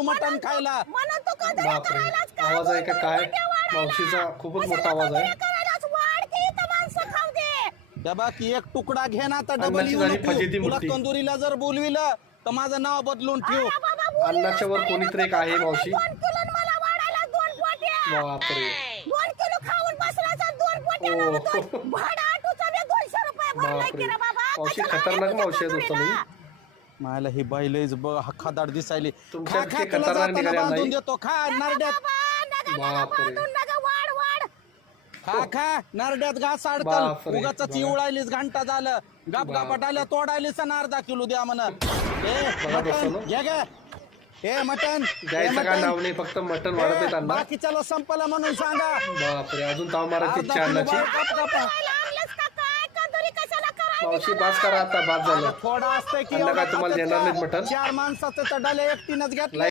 मटण खायला. बापरे, आवाज आहे का काय? मावशीचा खूपच मोठा आवाज आहे. त्या बाकी एक तुकडा घे ना तर डबल अन्नाची येऊ झाली नको. फजिती तुला मोठी. तंदुरीला जर बोलविलं तर माझं नाव बदलून ठेव. अन्नाच्या वर कोणीतरी एक आहे मावशी. बापरे, बापरे, मावशी खतरनाक मावशी आहे दोस्तों. मला ही बाईलेच खादाड दिसायली. तुमच्यात खा ते तुला खतरनाक जाताना निघाल्या बांधून नाही? देतो. खा नरड्यात. बापरे, खा नरड्यात घास अडकल. बापरे, उगाच बघा. चिवळायलीस घंटा झालं. गपगापाट बापरे. आल्या तोडायलीस आणि अर्धा किलो द्या म्हण. बघा दोस्तांनो. घे गे हे मटण द्यायचं का नाव नाही, फक्त मटण वाढत आहेत अण्णा. बाकीच्याला संपला म्हणून सांगा. बापरे, अजून ताव मारायची अर्धा इच्छा किलो अन्नाची. गपगापा. मावशी बास करा आता, बाद झालं. थोडा असतंय की अण्णा काय एवढं तुम्हाला खात्यात देणार का? नाहीत मटण? 4 माणसाचं तर डाले एकटीनच घेतलं.